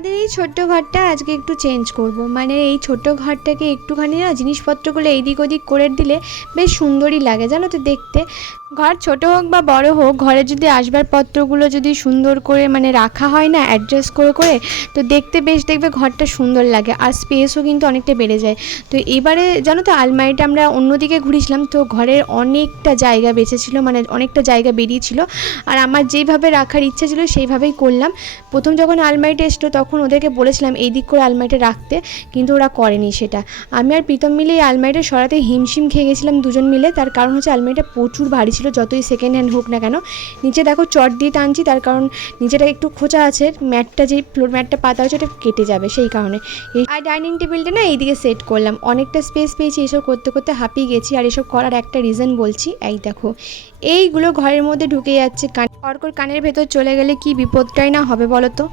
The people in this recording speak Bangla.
আমাদের এই ছোট্ট ঘরটা আজকে একটু চেঞ্জ করব, মানে এই ছোট্ট ঘরটাকে একটুখানি না জিনিসপত্রগুলো এইদিক ওদিক করে দিলে বেশ সুন্দরই লাগে, জানো তো দেখতে। ঘর ছোট হোক বা বড় হোক, ঘরে যদি আসবাবপত্রগুলো যদি সুন্দর করে মানে রাখা হয় না অ্যাডজাস্ট করে করে, তো দেখতে বেশ দেখবে ঘরটা সুন্দর লাগে, আর স্পেসও কিন্তু অনেকটা বেড়ে যায়। তো এবারে জানো তো আলমারিটা আমরা অন্যদিকে ঘুরিয়েছিলাম, তো ঘরের অনেকটা জায়গা বেঁচেছিল, মানে অনেকটা জায়গা বেরিয়েছিল, আর আমার যেইভাবে রাখার ইচ্ছা ছিল সেইভাবেই করলাম। প্রথম যখন আলমারিটা এসলো তখন ওদেরকে বলেছিলাম এই দিক করে আলমারিটা রাখতে, কিন্তু ওরা করেনি সেটা। আমি আর প্রীতম মিলে এই আলমারিটা সরাতে হিমশিম খেয়ে গেছিলাম দুজন মিলে। তার কারণ হচ্ছে আলমারিটা প্রচুর ভারী ছিল, যতই সেকেন্ড হ্যান্ড হোক না কেন। নিচে দেখো চট দিয়ে টানছি, তার কারণ নিচেটা একটু খোঁচা আছে, ম্যাটটা যেই ফ্লোর ম্যাটটা পাতা হচ্ছে ওটা কেটে যাবে সেই কারণে। আর ডাইনিং টেবিলটা না এইদিকে সেট করলাম, অনেকটা স্পেস পেয়েছি। এসব করতে করতে হাঁপিয়ে গেছি, আর এসব করার একটা রিজন বলছি। এই দেখো এইগুলো ঘরের মধ্যে ঢুকে যাচ্ছে, অর্কর কানের ভেতর চলে গেলে কি বিপদটাই না হবে বলো তো।